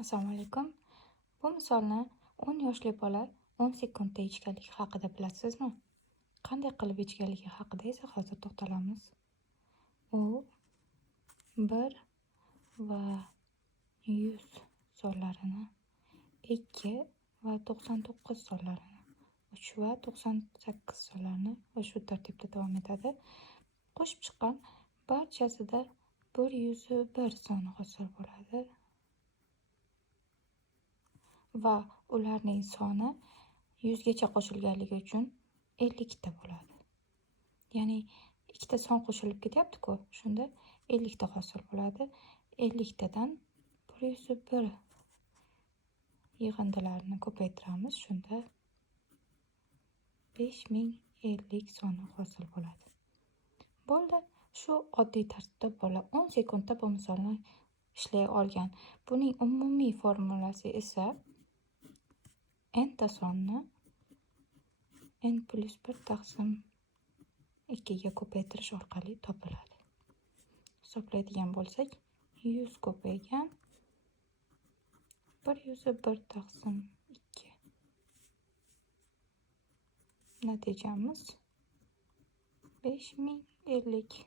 Assalomu alaykum. Bu misolni 10 yoshli bola 10 sekundda yechganligi haqida bilasizmi? Qanday qilib yechganligi haqida esa hozir to'xtalamiz. U 1 va 100 sonlarini, 2 va 99 sonlarini, 3 va 98 sonlarini va shu tartibda davom etadi. Qo'shib chiqqan barchasida 101 soni hosil bo'ladi. Va ularning soni 100 gacha qo'shilganligi uchun 50 ta bo'ladi. Ya'ni ikkita son qo'shilib ketyapti-ku, shunda 50 ta hosil bo'ladi. 50 tadan 101 yig'indilarini ko'paytiramiz, shunda 5050 soni hosil bo'ladi. Bo'ldi, shu oddiy tartibda bola 10 sekundda bu misolni ishlay olgan. Buning umumiy formulasi esa n ta sonni n+1 taqsim 2 ga ko'paytirish orqali topiladi. Hisoblaydigan bo'lsak, 100 ko'paygan 101 taqsim 2. Natijamiz 5050.